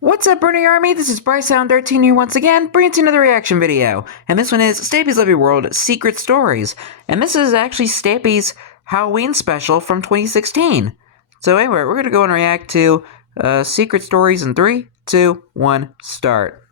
What's up, Bernie Army? This is BryceAllen13 here once again, bringing you another reaction video. And this one is Stampy's Lovely World Secret Stories. And this is actually Stampy's Halloween special from 2016. So anyway, we're going to go and react to Secret Stories in 3, 2, 1, start.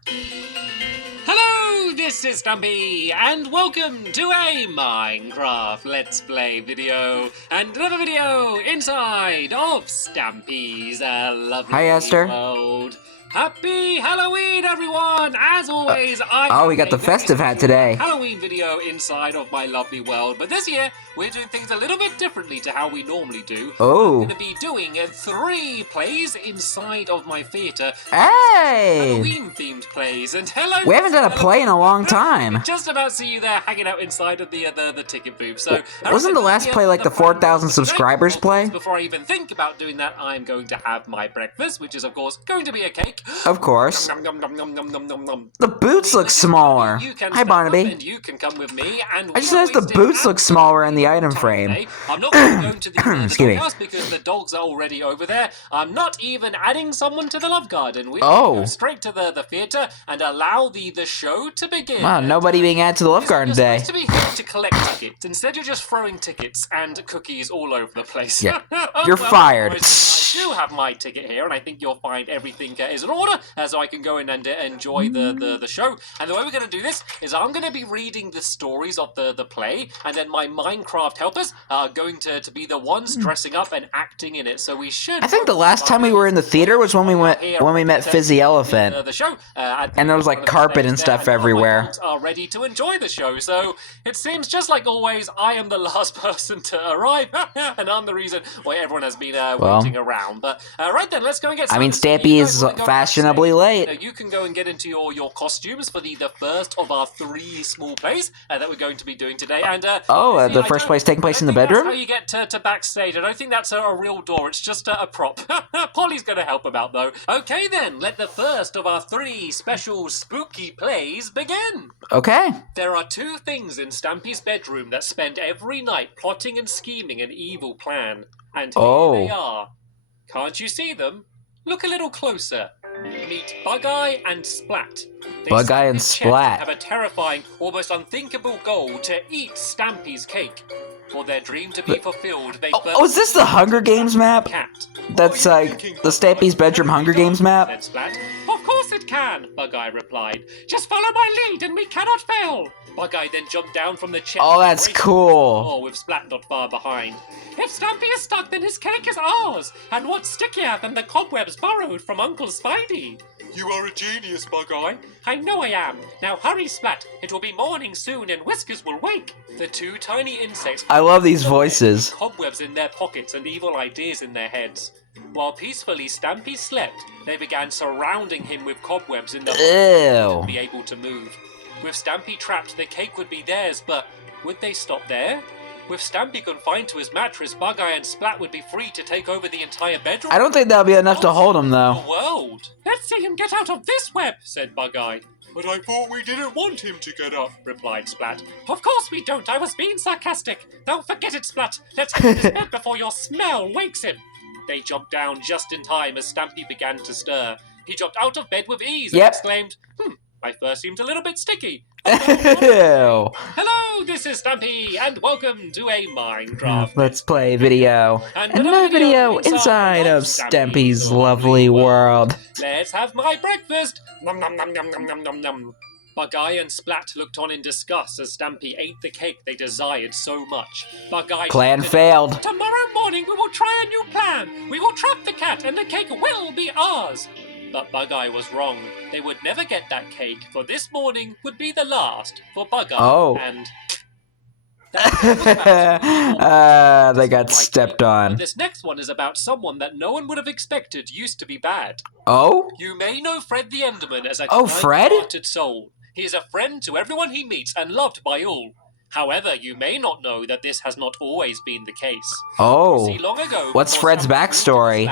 Hello, this is Stampy, and welcome to a Minecraft Let's Play video, and another video inside of Stampy's Lovely Hi, Esther. World. Happy Halloween, everyone! As always, we got the festive hat today. Halloween video inside of my lovely world, but this year we're doing things a little bit differently to how we normally do. Oh. I'm going to be doing 3 plays inside of my theatre. Hey! Halloween-themed plays, and hello. We haven't done a play in a long time. Just about see you there hanging out inside of the ticket booth. So wasn't the last play like the 4,000 subscribers play? Before I even think about doing that, I'm going to have my breakfast, which is of course going to be a cake. Of course. Nom, nom, nom, nom, nom, nom, nom, nom. The boots look smaller. Hi, Barnaby. And you can come with me, and I just noticed the boots look smaller in the item frame. I'm not going to go to the Excuse me. doghouse because the dogs are already over there. I'm not even adding someone to the love garden. We go straight to the theatre and allow the show to begin. Wow, nobody being added to the love garden today. You're supposed to be here to collect tickets. Instead, you're just throwing tickets and cookies all over the place. Yeah. Oh, You're fired. I do have my ticket here, and I think you'll find everything is in order, so I can go in and enjoy the show. And the way we're going to do this is I'm going to be reading the stories of the play, and then my Minecraft helpers are going to be the ones dressing up and acting in it. So we should. I think the last time we were in the theater was when we met Fizzy Elephant. The show, and there was like carpet and stuff everywhere. Are ready to enjoy the show. So it seems just like always, I am the last person to arrive, and I'm the reason why everyone has been waiting around. But right then, let's go and get started. I mean, Stampy is fashionably late. You can go and get into your costumes for the first of our 3 small plays that we're going to be doing today. And the first place taking place in the bedroom? That's how you get to backstage. I don't think that's a real door. It's just a prop. Polly's going to help him out, though. Okay, then, let the first of our 3 special spooky plays begin. Okay. There are 2 things in Stampy's bedroom that spend every night plotting and scheming an evil plan. And here they are. Can't you see them? Look a little closer. Meet Bug-Eye and Splat. Bug-Eye and Splat have a terrifying, almost unthinkable goal to eat Stampy's cake. For their dream to be fulfilled, they is this the Hunger Games map? Cat. That's like the Stampy's bedroom Hunger Games map? Said Splat. Of course it can, Bug-Eye replied. Just follow my lead and we cannot fail. Bug-Eye then jumped down from the chair. Oh, that's cool. With Splat not far behind. If Stampy is stuck, then his cake is ours. And what's stickier than the cobwebs borrowed from Uncle Spidey? You are a genius, Bug-Eye. I know I am. Now hurry, Splat. It will be morning soon and Whiskers will wake. The 2 tiny insects... I love these voices. Cobwebs in their pockets and evil ideas in their heads. While peacefully Stampy slept, they began surrounding him with cobwebs in the hope to be able to move. With Stampy trapped, the cake would be theirs, but would they stop there? With Stampy confined to his mattress, Bug-Eye and Splat would be free to take over the entire bedroom. I don't think that'll be enough to hold him, though. The world. Let's see him get out of this web, said Bug-Eye. But I thought we didn't want him to get up, replied Splat. Of course we don't. I was being sarcastic. Don't forget it, Splat. Let's get to this bed before your smell wakes him. They jumped down just in time as Stampy began to stir. He jumped out of bed with ease and exclaimed, my fur seems a little bit sticky. Hello, this is Stampy, and welcome to a Minecraft Let's Play video. And another video inside of Stampy's lovely world. Let's have my breakfast. Nom nom nom nom nom nom nom nom. Bug-Eye and Splat looked on in disgust as Stampy ate the cake they desired so much. Bug-Eye plan failed. Tomorrow morning we will try a new plan. We will trap the cat and the cake will be ours. But Bug-Eye was wrong. They would never get that cake, for this morning would be the last for Bug-Eye and... they got stepped on. But this next one is about someone that no one would have expected used to be bad. Oh? You may know Fred the Enderman as a Fred? kind-hearted soul. He is a friend to everyone he meets and loved by all. However, you may not know that this has not always been the case. See, long ago, what's Fred's backstory?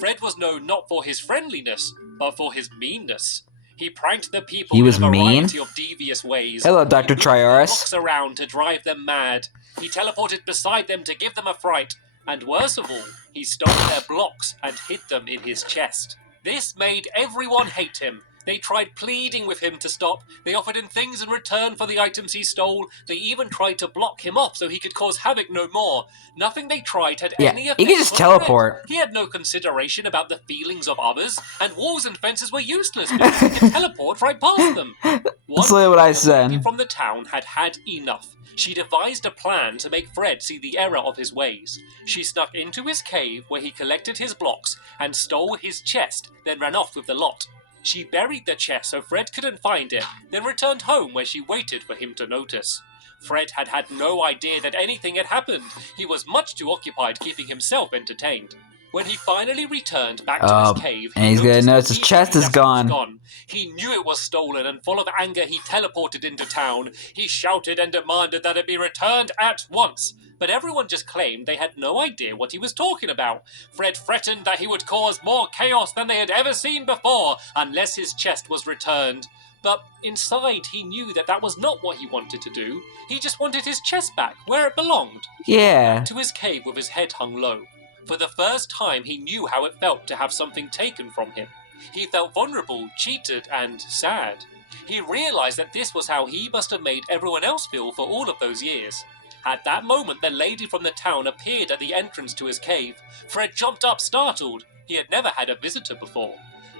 Fred was known not for his friendliness, but for his meanness. He pranked the people in a variety of devious ways. Hello, Dr. Trioris. He moved around to drive them mad. He teleported beside them to give them a fright. And worst of all, he stole their blocks and hid them in his chest. This made everyone hate him. They tried pleading with him to stop. They offered him things in return for the items he stole. They even tried to block him off so he could cause havoc no more. Nothing they tried had any effect. He could just teleport. Fred. He had no consideration about the feelings of others, and walls and fences were useless because he could teleport right past them. That's literally what I said. From the town had had enough. She devised a plan to make Fred see the error of his ways. She snuck into his cave where he collected his blocks and stole his chest, then ran off with the lot. She buried the chest so Fred couldn't find it, then returned home where she waited for him to notice. Fred had had no idea that anything had happened. He was much too occupied keeping himself entertained. When he finally returned back to his cave, and he's gonna notice his chest is gone. He knew it was stolen, and full of anger he teleported into town. He shouted and demanded that it be returned at once. But everyone just claimed they had no idea what he was talking about. Fred threatened that he would cause more chaos than they had ever seen before, unless his chest was returned. But inside he knew that was not what he wanted to do. He just wanted his chest back, where it belonged. Yeah. Back to his cave with his head hung low. For the first time he knew how it felt to have something taken from him. He felt vulnerable, cheated, and sad. He realized that this was how he must have made everyone else feel for all of those years. At that moment, the lady from the town appeared at the entrance to his cave. Fred jumped up, startled. He had never had a visitor before.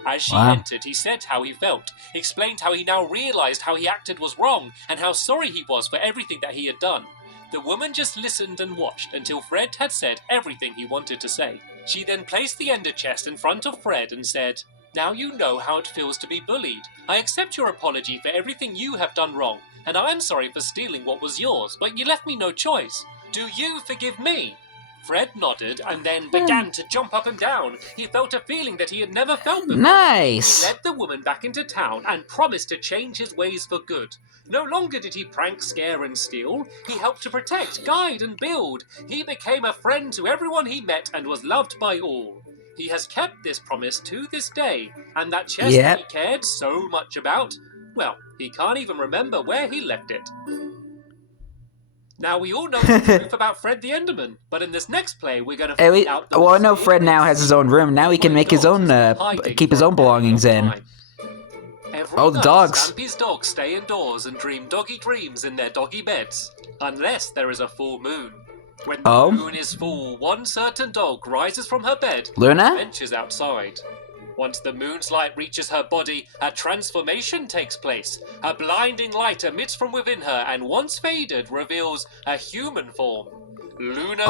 As she entered, he said how he felt, explained how he now realized how he acted was wrong, and how sorry he was for everything that he had done. The woman just listened and watched until Fred had said everything he wanted to say. She then placed the ender chest in front of Fred and said, "Now you know how it feels to be bullied. I accept your apology for everything you have done wrong, and I'm sorry for stealing what was yours, but you left me no choice. Do you forgive me?" Fred nodded and then began to jump up and down. He felt a feeling that he had never felt before. Nice! He led the woman back into town and promised to change his ways for good. No longer did he prank, scare, and steal. He helped to protect, guide, and build. He became a friend to everyone he met and was loved by all. He has kept this promise to this day, and that chest that he cared so much about, well, he can't even remember where he left it. Now, we all know the truth about Fred the Enderman, but in this next play, we're going to find out... Well, I know Fred now has his own room. Now he can make his own, keep his own belongings in. Oh, the dogs. Stampy's dogs stay indoors and dream doggy dreams in their doggy beds, unless there is a full moon. When the moon is full, one certain dog rises from her bed Luna? and ventures outside. Once the moon's light reaches her body, a transformation takes place. A blinding light emits from within her and, once faded, reveals a human form. Luna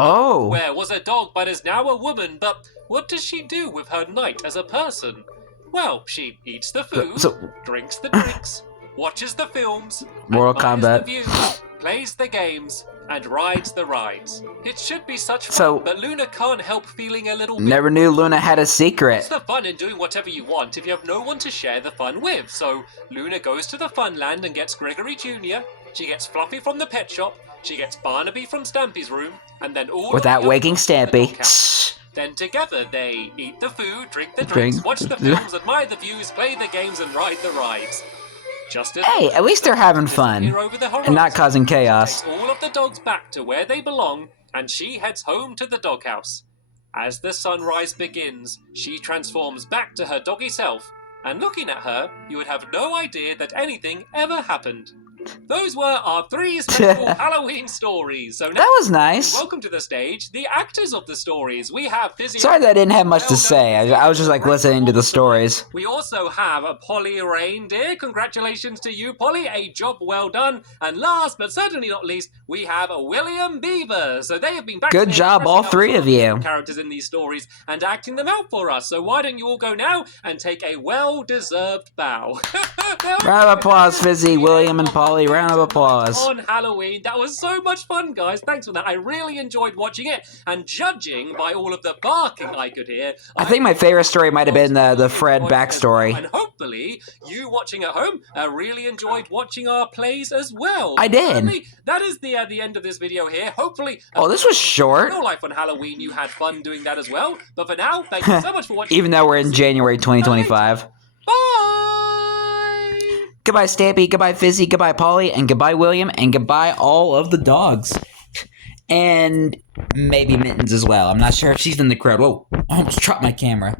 was a dog but is now a woman, but what does she do with her night as a person? Well, she eats the food, drinks the drinks, watches the films, Mortal Kombat, the views, plays the games, and rides the rides. It should be such fun, but Luna can't help feeling a little bit... Never knew Luna had a secret. What's the fun in doing whatever you want if you have no one to share the fun with? So, Luna goes to the Funland and gets Gregory Jr., she gets Fluffy from the pet shop, she gets Barnaby from Stampy's room, and then all without waking Stampy. Then together they eat the food, drink the drinks, watch the films, admire the views, play the games, and ride the rides. Hey, at least they're having fun and not causing chaos. Takes all of the dogs back to where they belong, and she heads home to the doghouse. As the sunrise begins, she transforms back to her doggy self, and looking at her, you would have no idea that anything ever happened. Those were our 3 special Halloween stories. So now, that was nice. Welcome to the stage, the actors of the stories. We have Fizzy. Sorry that I didn't have much to say. I was just like listening to the stories. We also have a Polly Reindeer. Congratulations to you, Polly. A job well done. And last but certainly not least, we have a William Beaver. So they have been back. Good job, all 3 of you. Characters in these stories and acting them out for us. So why don't you all go now and take a well-deserved bow? Round of applause, Fizzy, William, and Polly. Round of applause. On Halloween. That was so much fun, guys. Thanks for that. I really enjoyed watching it, and judging by all of the barking I could hear, I think my favorite story might have been the Fred backstory. And hopefully, you watching at home really enjoyed watching our plays as well. I did. That is the end of this video here. Hopefully, this was short. Real life on Halloween, you had fun doing that as well. But for now, thank you so much for watching. Even though we're in January 2025. Bye! Goodbye, Stampy, goodbye, Fizzy, goodbye, Polly, and goodbye, William, and goodbye, all of the dogs. and maybe Mittens as well. I'm not sure if she's in the crowd. Whoa, I almost dropped my camera.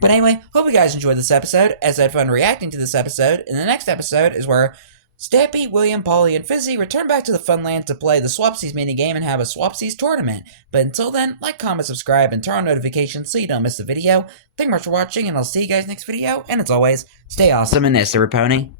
But anyway, hope you guys enjoyed this episode, as I had fun reacting to this episode. And the next episode is where Stampy, William, Polly, and Fizzy return back to the Funland to play the Swapsies minigame and have a Swapsies tournament. But until then, like, comment, subscribe, and turn on notifications so you don't miss the video. Thank you much for watching, and I'll see you guys next video. And as always, stay awesome and Nissa Pony.